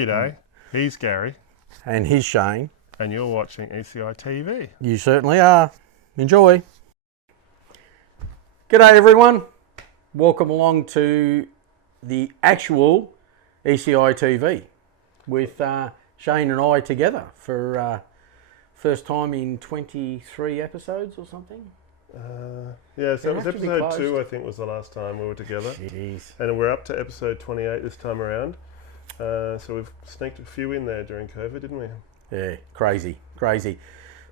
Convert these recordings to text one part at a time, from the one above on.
G'day, he's Gary. And he's Shane. And you're watching ECITV. You certainly are. Enjoy. G'day everyone. Welcome along to the actual ECITV with Shane and I together for first time in 23 episodes or something. Yeah, so it was episode 2, I think, was the last time we were together. Jeez. And we're up to episode 28 this time around. So we've sneaked a few in there during COVID, didn't we? Yeah, crazy.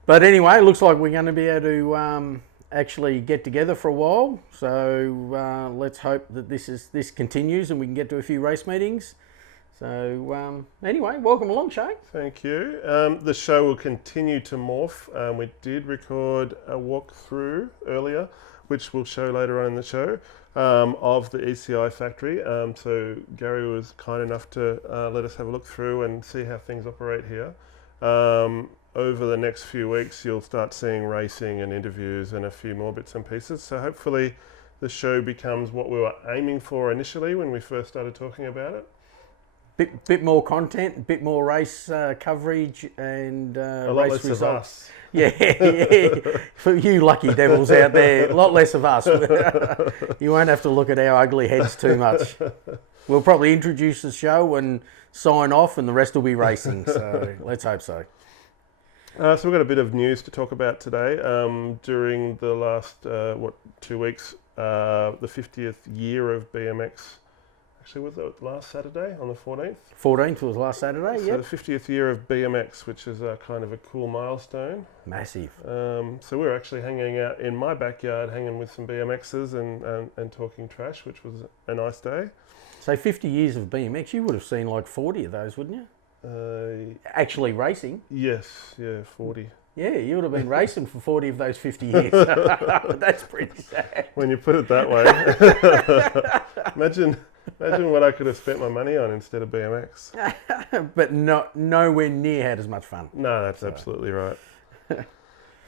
But anyway, it looks like we're going to be able to actually get together for a while. So let's hope that this continues and we can get to a few race meetings. So anyway, welcome along, Shane. Thank you. The show will continue to morph. We did record a walkthrough earlier, which we'll show later on in the show, of the ECI factory. So Gary was kind enough to let us have a look through and see how things operate here. Over the next few weeks, you'll start seeing racing and interviews and a few more bits and pieces. So hopefully the show becomes what we were aiming for initially when we first started talking about it. Bit more content, a bit more race coverage, and a lot race less results. of us. Yeah. For you lucky devils out there, a lot less of us. You won't have to look at our ugly heads too much. We'll probably introduce the show and sign off, and the rest will be racing. So let's hope so. So we've got a bit of news to talk about today. During the last 2 weeks, the 50th year of BMX. Actually, was it last Saturday on the 14th? 14th was last Saturday, yeah. So the 50th year of BMX, which is kind of a cool milestone. Massive. So we were actually hanging out in my backyard, hanging with some BMXers and talking trash, which was a nice day. So 50 years of BMX, you would have seen like 40 of those, wouldn't you? Actually racing? Yes, yeah, 40. Yeah, you would have been racing for 40 of those 50 years. That's pretty sad. When you put it that way. Imagine what I could have spent my money on instead of BMX. But nowhere near had as much fun. No, that's absolutely right.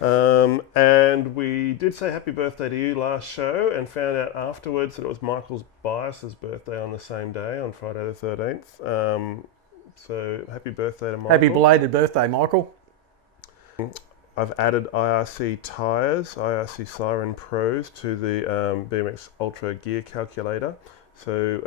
And we did say happy birthday to you last show and found out afterwards that it was Michael's Bias's birthday on the same day, on Friday the 13th. So happy birthday to Michael. Happy belated birthday, Michael. I've added IRC tyres, IRC Siren Pros, to the BMX Ultra gear calculator. So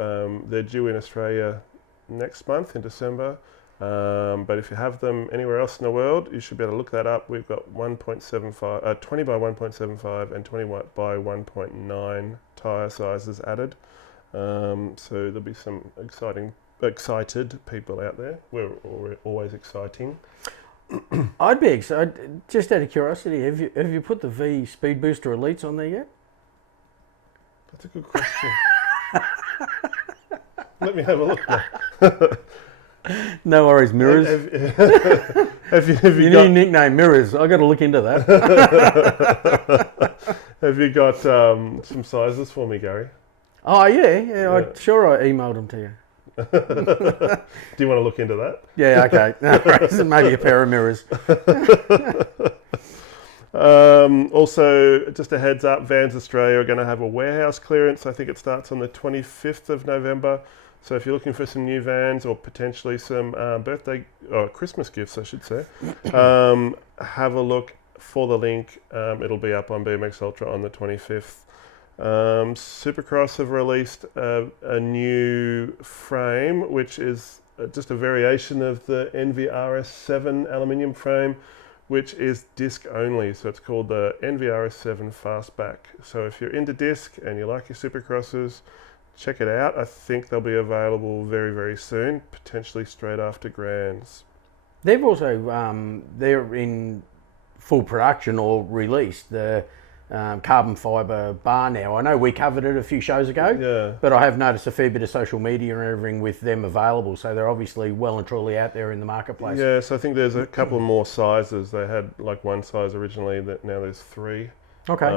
they're due in Australia next month in December. But if you have them anywhere else in the world, you should be able to look that up. We've got 20 by 1.75 and 20 by 1.9 tyre sizes added. So there'll be some excited people out there. We're always exciting. I'd be excited. Just out of curiosity, have you put the V Speed Booster Elites on there yet? That's a good question. Let me have a look now. No worries, Mirrors. Have you Your new nickname, Mirrors. I've got to look into that. Have you got some sizes for me, Gary? Oh, yeah. I emailed them to you. Do you want to look into that? Yeah, okay. No worries. Maybe a pair of mirrors. Also, just a heads up, Vans Australia are going to have a warehouse clearance. I think it starts on the 25th of November. So if you're looking for some new Vans or potentially some birthday or Christmas gifts, I should say, have a look for the link. It'll be up on BMX Ultra on the 25th. Supercross have released a new frame, which is just a variation of the ENVY RS7 aluminium frame, which is disc only. So it's called the ENVY RS7 Fastback. So if you're into disc and you like your Supercrosses, check it out. I think they'll be available very, very soon, potentially straight after Grands. They've also, they're in full production or released, the carbon fibre bar now. I know we covered it a few shows ago, but I have noticed a fair bit of social media and everything with them available, so they're obviously well and truly out there in the marketplace. Yeah, so I think there's a couple more sizes. They had like one size originally, that now there's 3. Okay.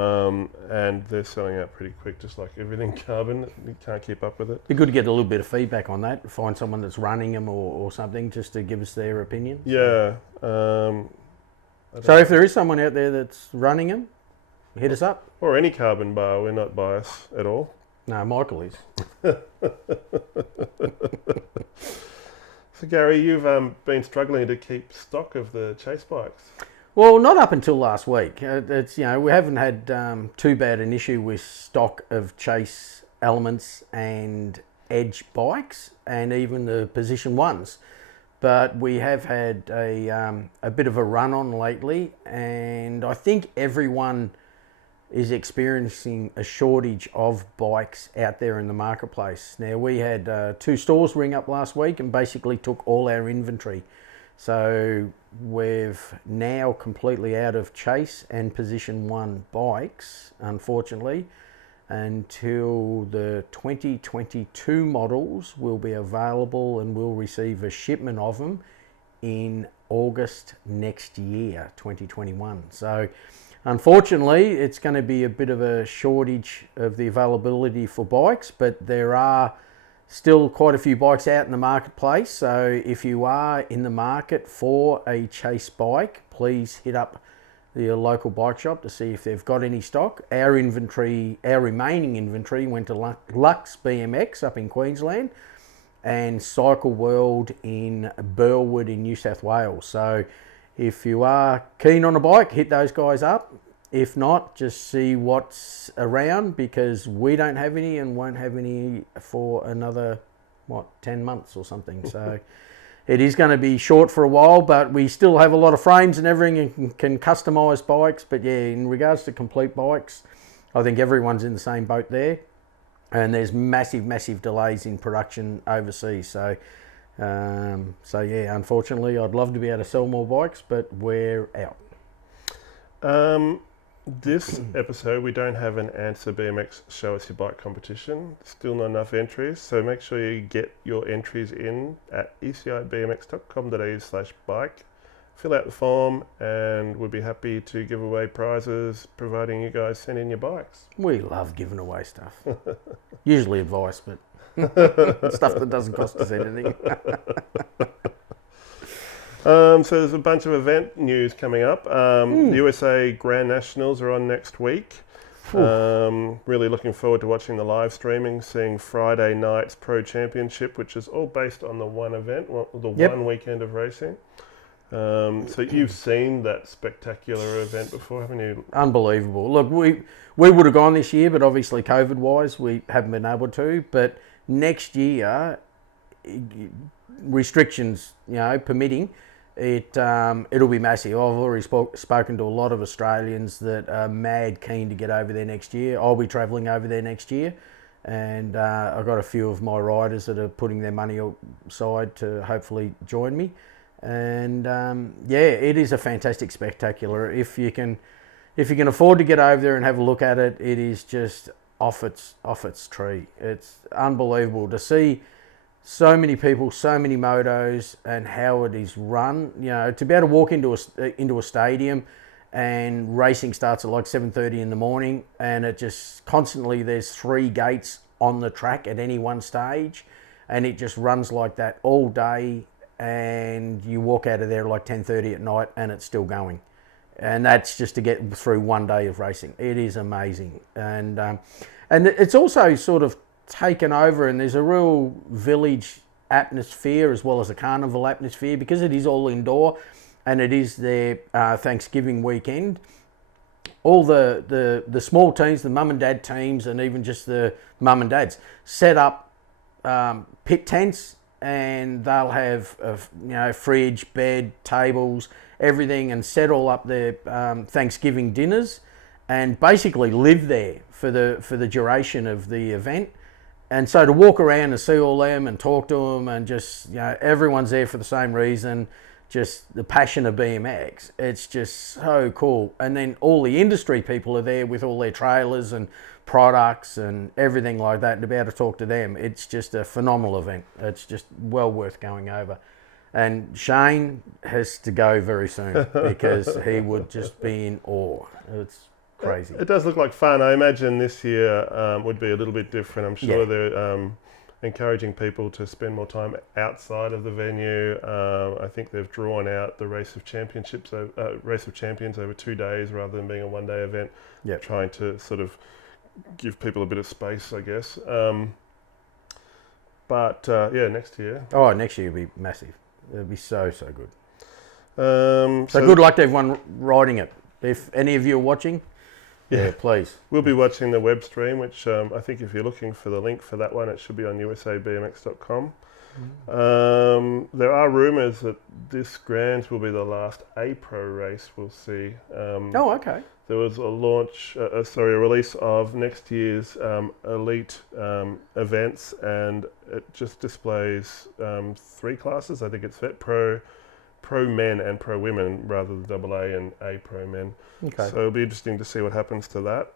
And they're selling out pretty quick, just like everything carbon. You can't keep up with it. Be good to get a little bit of feedback on that, find someone that's running them or something, just to give us their opinion. Yeah. So if there is someone out there that's running them, hit us up. Or any carbon bar, we're not biased at all. No, Michael is. So Gary, you've been struggling to keep stock of the chase bikes. Well, not up until last week. It's, we haven't had too bad an issue with stock of chase elements and edge bikes, and even the position ones. But we have had a bit of a run on lately, and I think everyone is experiencing a shortage of bikes out there in the marketplace. Now, we had 2 stores ring up last week and basically took all our inventory. So we've now completely out of chase and position 1 bikes, unfortunately, until the 2022 models will be available, and we'll receive a shipment of them in August next year, 2021. So unfortunately, it's going to be a bit of a shortage of the availability for bikes, but there are still quite a few bikes out in the marketplace. So if you are in the market for a chase bike, please hit up the local bike shop to see if they've got any stock. Our remaining inventory went to LUX BMX up in Queensland and Cycleworld in Burwood in New South Wales. So if you are keen on a bike, hit those guys up. If not, just see what's around, because we don't have any and won't have any for another, 10 months or something. So it is going to be short for a while, but we still have a lot of frames and everything and can customise bikes. But yeah, in regards to complete bikes, I think everyone's in the same boat there. And there's massive delays in production overseas. So yeah, unfortunately, I'd love to be able to sell more bikes, but we're out. This episode, we don't have an Answer BMX Show Us Your Bike competition. Still not enough entries, so make sure you get your entries in at ecibmx.com.au/bike. Fill out the form, and we'll be happy to give away prizes, providing you guys send in your bikes. We love giving away stuff. Usually advice, but stuff that doesn't cost us anything. So there's a bunch of event news coming up. The USA Grand Nationals are on next week. Really looking forward to watching the live streaming, seeing Friday night's Pro Championship, which is all based on the one event, one weekend of racing. So you've seen that spectacular event before, haven't you? Unbelievable. Look, we would have gone this year, but obviously COVID-wise, we haven't been able to. But next year, restrictions, permitting, it'll be massive. I've already spoken to a lot of Australians that are mad keen to get over there next year. I'll be travelling over there next year, and I've got a few of my riders that are putting their money aside to hopefully join me. And it is a fantastic spectacular. If you can afford to get over there and have a look at it, it is just off its tree. It's unbelievable to see so many people, so many motos, and how it is run. To be able to walk into a stadium, and racing starts at like 7:30 in the morning, and it just constantly, there's 3 gates on the track at any one stage, and it just runs like that all day. And you walk out of there like 10:30 at night, and it's still going. And that's just to get through one day of racing. It is amazing, and it's also sort of taken over, and there's a real village atmosphere as well as a carnival atmosphere, because it is all indoor, and it is their Thanksgiving weekend. All the small teams, the mum and dad teams, and even just the mum and dads set up pit tents, and they'll have fridge, bed, tables, everything, and set all up their Thanksgiving dinners, and basically live there for the duration of the event. And so to walk around and see all them and talk to them, and just, everyone's there for the same reason, just the passion of BMX. It's just so cool. And then all the industry people are there with all their trailers and products and everything like that, and to be able to talk to them, it's just a phenomenal event. It's just well worth going over. And Shane has to go very soon, because he would just be in awe. It's crazy. It does look like fun. I imagine this year would be a little bit different. I'm sure they're encouraging people to spend more time outside of the venue. I think they've drawn out the Race of Champions over 2 days rather than being a one-day event, trying to sort of give people a bit of space, I guess. But yeah, next year. Oh, next year will be massive. It'll be so good. So good luck to everyone riding it. If any of you are watching, yeah, please. We'll be watching the web stream, which I think if you're looking for the link for that one, it should be on usabmx.com. There are rumours that this Grands will be the last A-Pro race we'll see. Oh, okay. There was a release of next year's elite events, and it just displays 3 classes. I think it's Vet Pro, Pro Men and Pro Women, rather than AA and A Pro Men. Okay. So it'll be interesting to see what happens to that.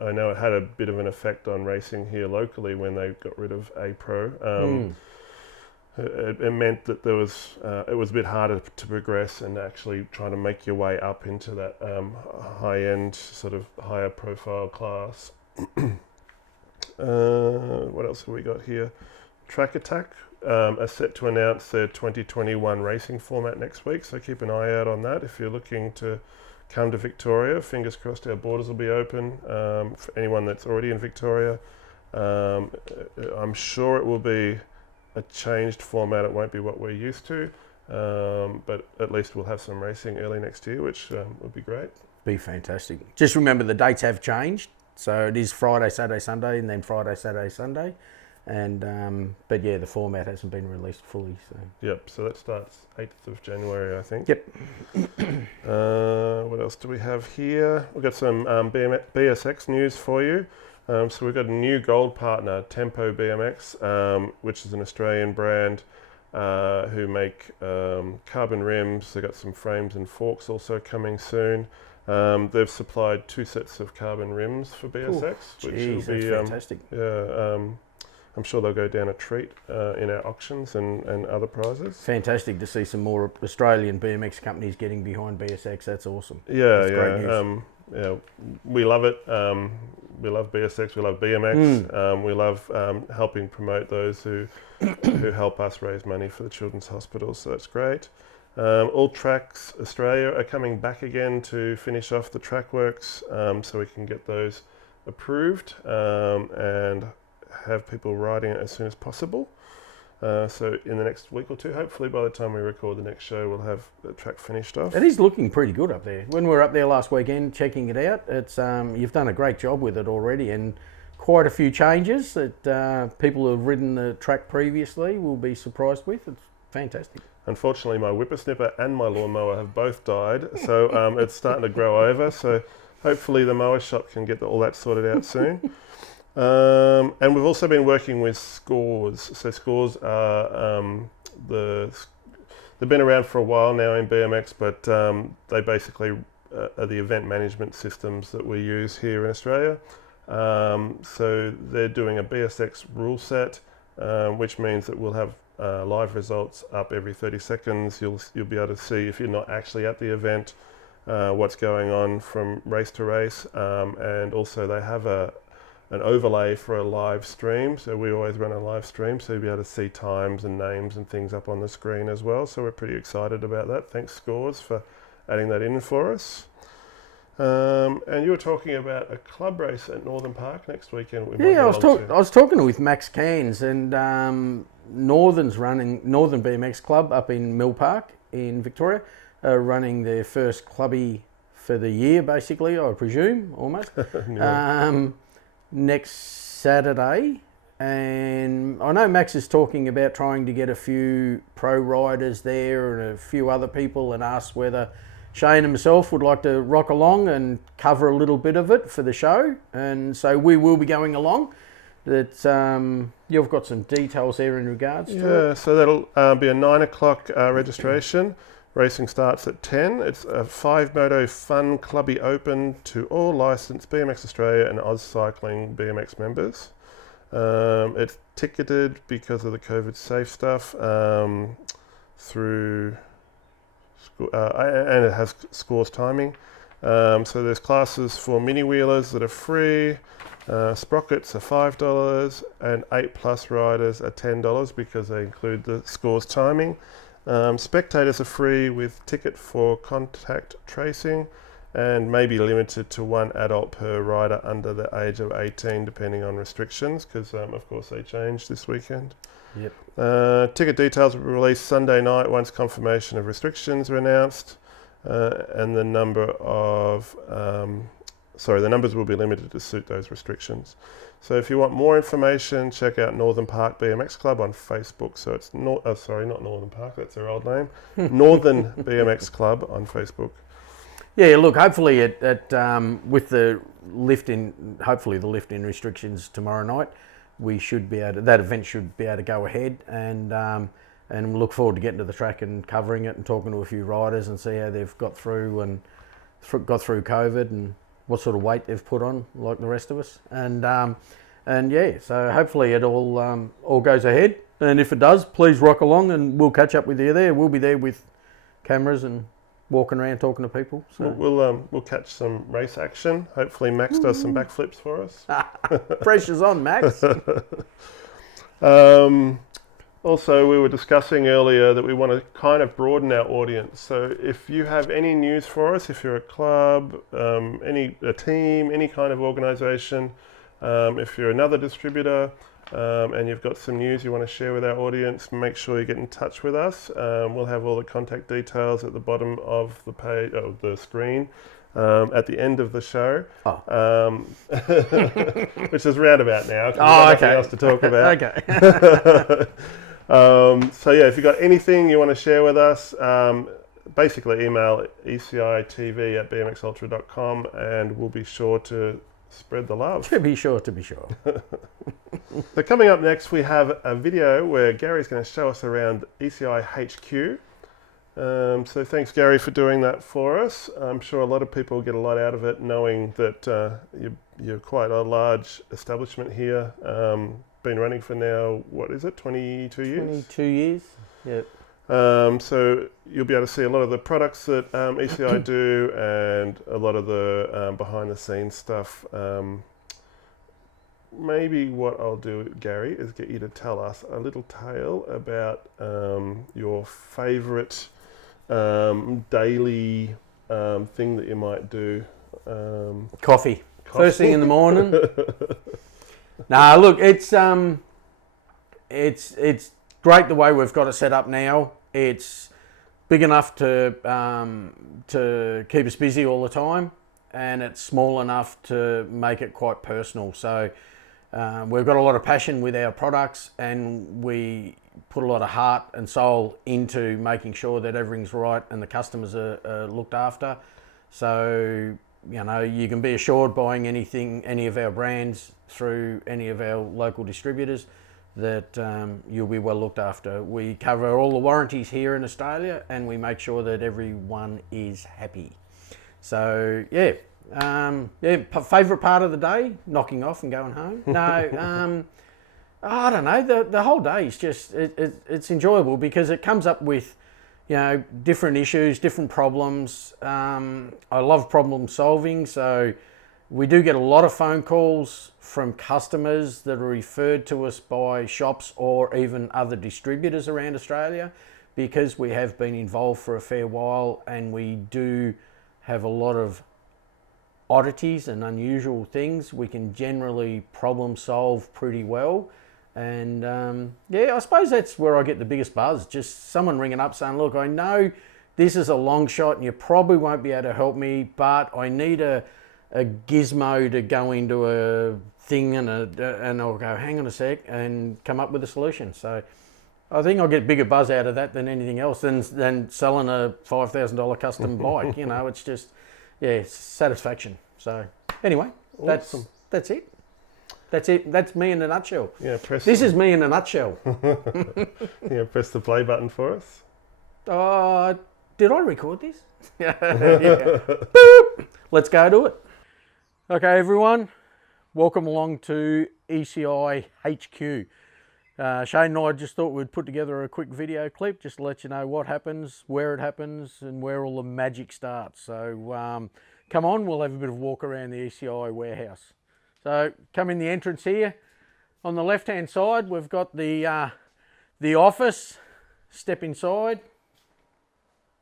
I know it had a bit of an effect on racing here locally when they got rid of A Pro. It meant that there was it was a bit harder to progress and actually trying to make your way up into that high-end, sort of higher profile class. What else have we got here? Track Attack are set to announce their 2021 racing format next week, so keep an eye out on that if you're looking to come to Victoria. Fingers crossed our borders will be open for anyone that's already in Victoria. I'm sure it will be a changed format. It won't be what we're used to, but at least we'll have some racing early next year, which would be great. Be fantastic. Just remember the dates have changed, so it is Friday, Saturday, Sunday, and then Friday, Saturday, Sunday, and but yeah, the format hasn't been released fully. So yep. So that starts 8th of January, I think. Yep. What else do we have here? We've got some BSX news for you. So we've got a new gold partner, Tempo BMX, which is an Australian brand who make carbon rims. They've got some frames and forks also coming soon. They've supplied 2 sets of carbon rims for BSX, which will be fantastic. I'm sure they'll go down a treat in our auctions and other prizes. Fantastic to see some more Australian BMX companies getting behind BSX. That's awesome. Yeah, That's great yeah. news. We love it. We love BSX. We love BMX. We love helping promote those who help us raise money for the Children's Hospital. So that's great. All Tracks Australia are coming back again to finish off the track works, so we can get those approved and have people riding it as soon as possible. So in the next week or two, hopefully by the time we record the next show, we'll have the track finished off. It is looking pretty good up there. When we were up there last weekend checking it out, it's you've done a great job with it already, and quite a few changes that people who have ridden the track previously will be surprised with. It's fantastic. Unfortunately, my whippersnipper and my lawnmower have both died, so it's starting to grow over. So hopefully the mower shop can get all that sorted out soon. And we've also been working with Scores. So Scores are they've been around for a while now in BMX, but they basically are the event management systems that we use here in Australia. So they're doing a BSX rule set, which means that we'll have live results up every 30 seconds. You'll be able to see, if you're not actually at the event, what's going on from race to race. And also they have an overlay for a live stream, so we always run a live stream, so you'll be able to see times and names and things up on the screen as well. So we're pretty excited about that. Thanks Scores for adding that in for us. And you were talking about a club race at Northern Park next weekend. I was talking with Max Cairns, and Northern BMX Club up in Mill Park in Victoria are running their first clubby for the year, basically, I presume, almost. Next Saturday, and I know Max is talking about trying to get a few pro riders there and a few other people, and asked whether Shane and myself would like to rock along and cover a little bit of it for the show, and so we will be going along. That you've got some details there in regards to it. Yeah, so that'll be a 9 o'clock registration. Racing starts at 10. It's a 5-moto fun clubby open to all licensed BMX Australia and Oz Cycling BMX members. It's ticketed because of the COVID safe stuff and it has Scores timing. So there's classes for mini wheelers that are free. Sprockets are $5 and 8+ riders are $10 because they include the Scores timing. Spectators are free with ticket for contact tracing, and may be limited to 1 adult per rider under the age of 18, depending on restrictions, because of course they changed this weekend. Yep. Ticket details will be released Sunday night once confirmation of restrictions are announced, and the numbers will be limited to suit those restrictions. So if you want more information, check out Northern Park BMX Club on Facebook. So it's not Northern Park, that's their old name. Northern BMX Club on Facebook. Yeah, look, hopefully with the lift in restrictions tomorrow night, we should be able to, that event should be able to go ahead, and we look forward to getting to the track and covering it and talking to a few riders and see how they've got through COVID and what sort of weight they've put on, like the rest of us. And yeah, so hopefully it all goes ahead. And if it does, please rock along and we'll catch up with you there. We'll be there with cameras and walking around talking to people. So we'll catch some race action. Hopefully Max does some backflips for us. Pressure's on, Max. Also, we were discussing earlier that we want to kind of broaden our audience. So if you have any news for us, if you're a club, a team, any kind of organisation, if you're another distributor, and you've got some news you want to share with our audience, make sure you get in touch with us. We'll have all the contact details at the bottom of the page, of the screen, at the end of the show, which is roundabout now. We've got nothing else to talk about. Okay. So yeah, if you've got anything you want to share with us, basically email ECITV@bmxultra.com and we'll be sure to spread the love. To be sure. So coming up next, we have a video where Gary's going to show us around ECI HQ. So thanks, Gary, for doing that for us. I'm sure a lot of people get a lot out of it, knowing that you're quite a large establishment here. Been running for now, what is it, 22 years? 22 years, yep. So you'll be able to see a lot of the products that ECI do and a lot of the behind the scenes stuff. Maybe what I'll do, Gary, is get you to tell us a little tale about your favourite daily thing that you might do. Coffee. First thing in the morning. Nah, look, it's great the way we've got it set up now. It's big enough to keep us busy all the time, and it's small enough to make it quite personal. So we've got a lot of passion with our products, and we put a lot of heart and soul into making sure that everything's right and the customers are looked after. So you can be assured buying any of our brands through any of our local distributors that you'll be well looked after. We cover all the warranties here in Australia, and we make sure that everyone is happy. So yeah, favourite part of the day, knocking off and going home. No, I don't know. The whole day is just it's enjoyable because it comes up with different issues, different problems. I love problem solving, so we do get a lot of phone calls from customers that are referred to us by shops or even other distributors around Australia, because we have been involved for a fair while and we do have a lot of oddities and unusual things. We can generally problem solve pretty well. And I suppose that's where I get the biggest buzz. Just someone ringing up saying, look, I know this is a long shot and you probably won't be able to help me, but I need a gizmo to go into a thing and I'll go, hang on a sec, and come up with a solution. So I think I'll get bigger buzz out of that than anything else than selling a $5,000 custom bike. It's just, satisfaction. So anyway, awesome. That's it. That's it. That's me in a nutshell. Yeah, this is me in a nutshell. Press the play button for us. Did I record this? Yeah. Boop. Let's go do it. Okay, everyone. Welcome along to ECI HQ. Shane and I just thought we'd put together a quick video clip just to let you know what happens, where it happens, and where all the magic starts. So come on, we'll have a bit of a walk around the ECI warehouse. So come in the entrance here. On the left-hand side, we've got the office. Step inside.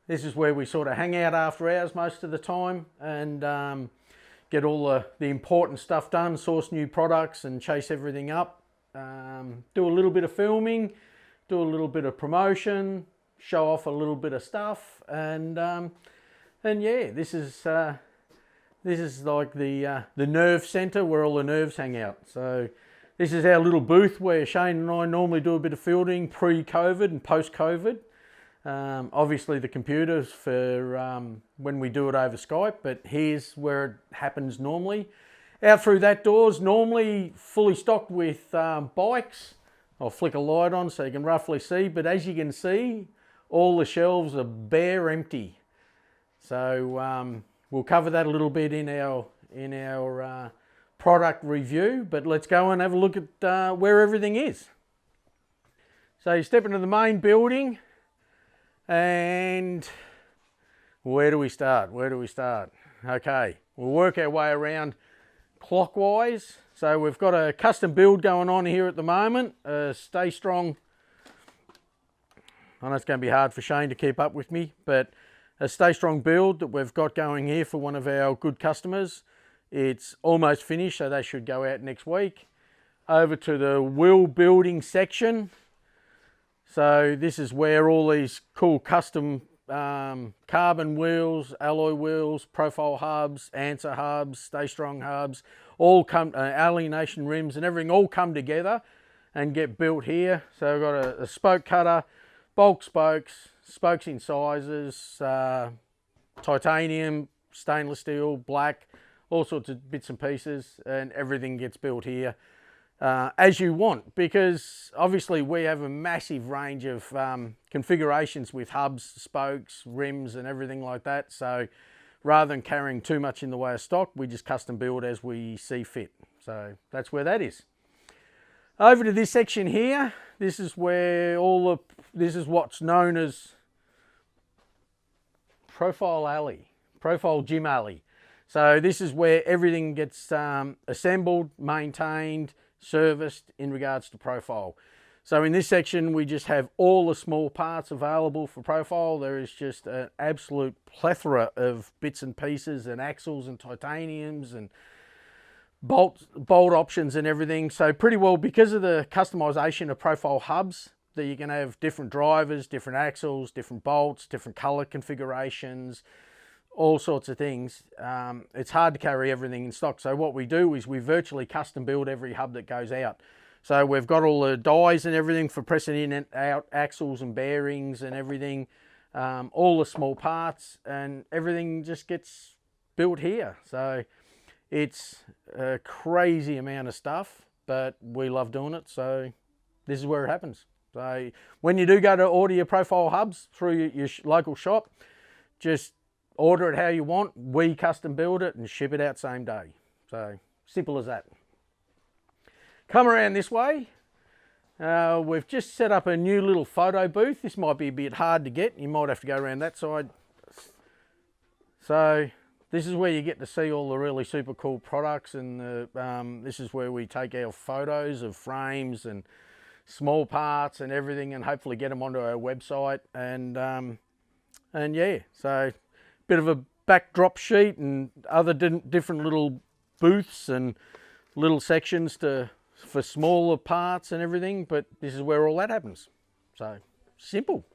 This is where we sort of hang out after hours most of the time and get all the important stuff done, source new products and chase everything up. Do a little bit of filming, do a little bit of promotion, show off a little bit of stuff, and yeah, this is like the nerve centre where all the nerves hang out. So this is our little booth where Shane and I normally do a bit of fielding pre-COVID and post-COVID. Obviously the computers for when we do it over Skype, but here's where it happens normally. Out through that door's normally fully stocked with bikes. I'll flick a light on so you can roughly see, but as you can see, all the shelves are bare empty. So we'll cover that a little bit in our product review, but let's go and have a look at where everything is. So you step into the main building, and where do we start? Okay, we'll work our way around clockwise. So we've got a custom build going on here at the moment. Stay Strong. I know it's going to be hard for Shane to keep up with me, but a Stay Strong build that we've got going here for one of our good customers. It's almost finished, so they should go out next week. Over to the wheel building section. So this is where all these cool custom carbon wheels, alloy wheels, profile hubs, answer hubs, Stay Strong hubs, all come, alienation rims and everything all come together and get built here. So I've got a spoke cutter, bulk spokes, spokes in sizes, titanium, stainless steel, black, all sorts of bits and pieces, and everything gets built here. As you want, because obviously we have a massive range of configurations with hubs, spokes, rims and everything like that. So rather than carrying too much in the way of stock, we just custom build as we see fit. So that's where that is. Over to this section here, this is where this is what's known as Profile Gym Alley. So this is where everything gets assembled, maintained, serviced in regards to profile. So in this section we just have all the small parts available for profile. There is just an absolute plethora of bits and pieces and axles and titaniums and bolt options and everything. So pretty well, because of the customization of profile hubs, that you can have different drivers, different axles, different bolts, different color configurations, all sorts of things. It's hard to carry everything in stock. So what we do is we virtually custom build every hub that goes out. So we've got all the dies and everything for pressing in and out axles and bearings and everything, all the small parts, and everything just gets built here. So it's a crazy amount of stuff, but we love doing it. So this is where it happens. So when you do go to order your profile hubs through your local shop, just order it how you want. We custom build it and ship it out same day. So simple as that. Come around this way. We've just set up a new little photo booth. This might be a bit hard to get. You might have to go around that side. So this is where you get to see all the really super cool products, and this is where we take our photos of frames and small parts and everything, and hopefully get them onto our website. And yeah, so bit of a backdrop sheet and other different little booths and little sections for smaller parts and everything, but this is where all that happens. So simple.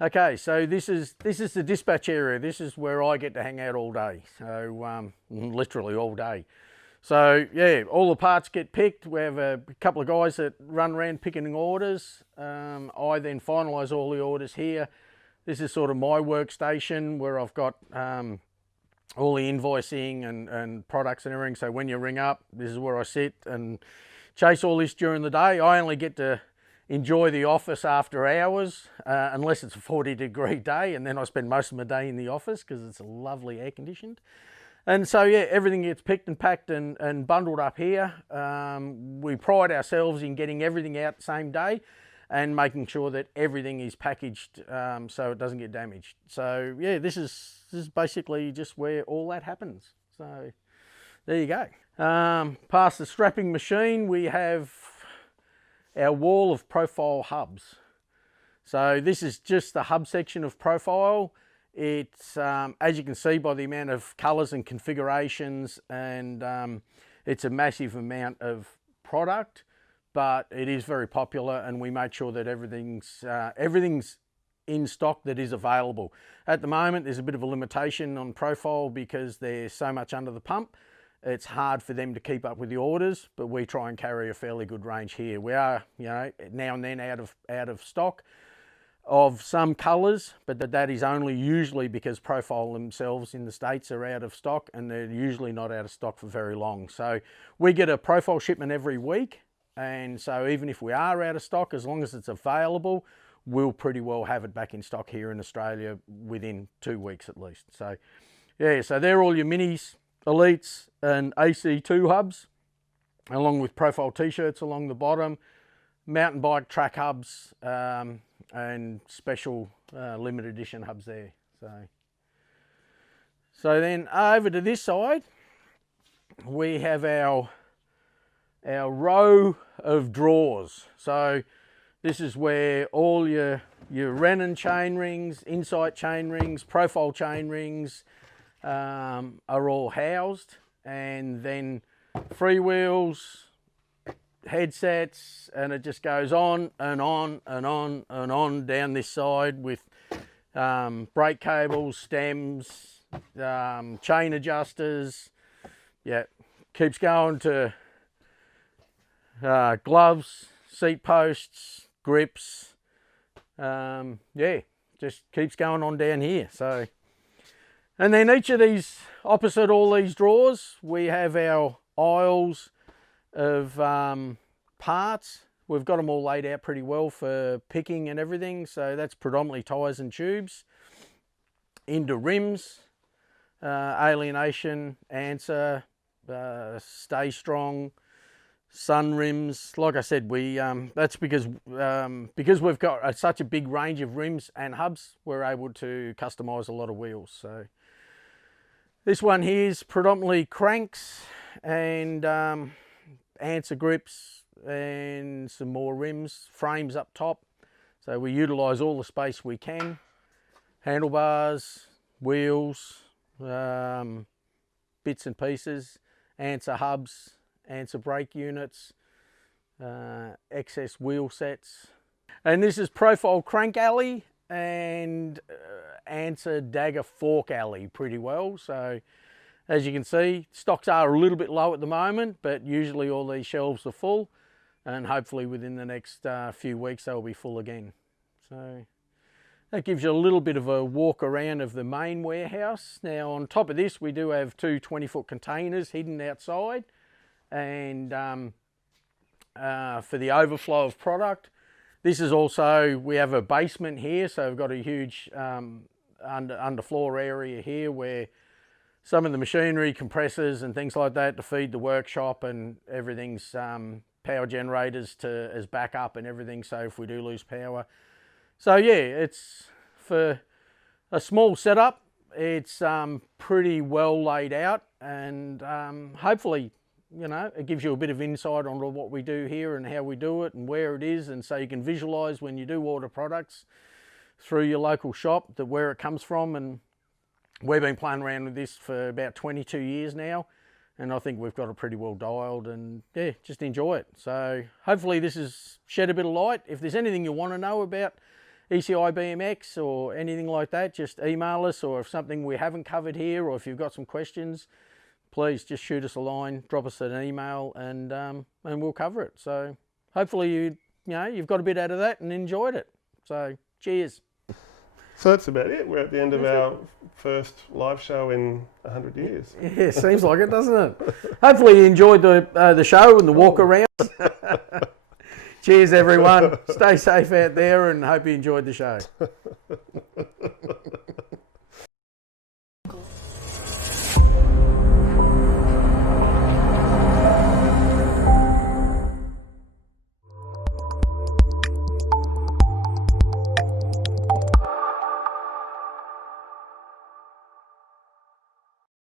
Okay, so this is the dispatch area. This is where I get to hang out all day. So literally all day. So yeah, all the parts get picked. We have a couple of guys that run around picking orders. I then finalise all the orders here. This is sort of my workstation where I've got all the invoicing and products and everything. So when you ring up, this is where I sit and chase all this during the day. I only get to enjoy the office after hours, unless it's a 40-degree day, and then I spend most of my day in the office because it's lovely air conditioned. And so yeah, everything gets picked and packed and bundled up here. We pride ourselves in getting everything out the same day and making sure that everything is packaged so it doesn't get damaged. So yeah, this is basically just where all that happens. So there you go. Past the strapping machine, we have our wall of profile hubs. So this is just the hub section of Profile. It's, as you can see by the amount of colours and configurations, and it's a massive amount of product, but it is very popular, and we made sure that everything's in stock that is available. At the moment, there's a bit of a limitation on Profile because there's so much under the pump. It's hard for them to keep up with the orders, but we try and carry a fairly good range here. We are, you know, now and then out of stock of some colours, but that is only usually because Profile themselves in the States are out of stock, and they're usually not out of stock for very long. So we get a Profile shipment every week, and so even if we are out of stock, as long as it's available, we'll pretty well have it back in stock here in Australia within 2 weeks at least. So yeah, so they're all your minis, elites and AC2 hubs, along with Profile t-shirts along the bottom, mountain bike track hubs, and special limited edition hubs there. So then over to this side, we have our row of drawers. So this is where all your Renan chain rings, Insight chain rings, Profile chain rings are all housed, and then freewheels, headsets, and it just goes on and on and on and on down this side with brake cables, stems, chain adjusters. Yeah, keeps going to gloves, seat posts, grips. Yeah, just keeps going on down here. So, and then each of these, opposite all these drawers, we have our aisles of parts. We've got them all laid out pretty well for picking and everything. So that's predominantly tyres and tubes. Into rims, Alienation, Answer, Stay Strong, Sun rims. Like I said, we that's because we've got such a big range of rims and hubs, we're able to customise a lot of wheels. So this one here is predominantly cranks and Answer grips and some more rims, frames up top. So we utilise all the space we can. Handlebars, wheels, bits and pieces, Answer hubs, Answer brake units, excess wheel sets. And this is Profile crank alley and Answer dagger fork alley pretty well. So as you can see, stocks are a little bit low at the moment, but usually all these shelves are full, and hopefully within the next few weeks they'll be full again. So that gives you a little bit of a walk around of the main warehouse. Now on top of this, we do have two 20-foot containers hidden outside, and for the overflow of product. This is also, we have a basement here, so we've got a huge underfloor area here where some of the machinery, compressors and things like that to feed the workshop, and everything's power generators as backup and everything, so if we do lose power. So yeah, it's for a small setup, it's pretty well laid out, and hopefully, you know, it gives you a bit of insight on what we do here and how we do it and where it is, and so you can visualise when you do order products through your local shop that where it comes from. And we've been playing around with this for about 22 years now, and I think we've got it pretty well dialed, and yeah, just enjoy it. So hopefully this has shed a bit of light. If there's anything you want to know about ECI BMX or anything like that, just email us, or if something we haven't covered here, or if you've got some questions, please just shoot us a line, drop us an email, and we'll cover it. So hopefully you've got a bit out of that and enjoyed it. So cheers. So that's about it. We're at the end of our first live show in 100 years. Yeah, seems like it, doesn't it? Hopefully you enjoyed the show and the walk around. Cheers, everyone. Stay safe out there, and hope you enjoyed the show.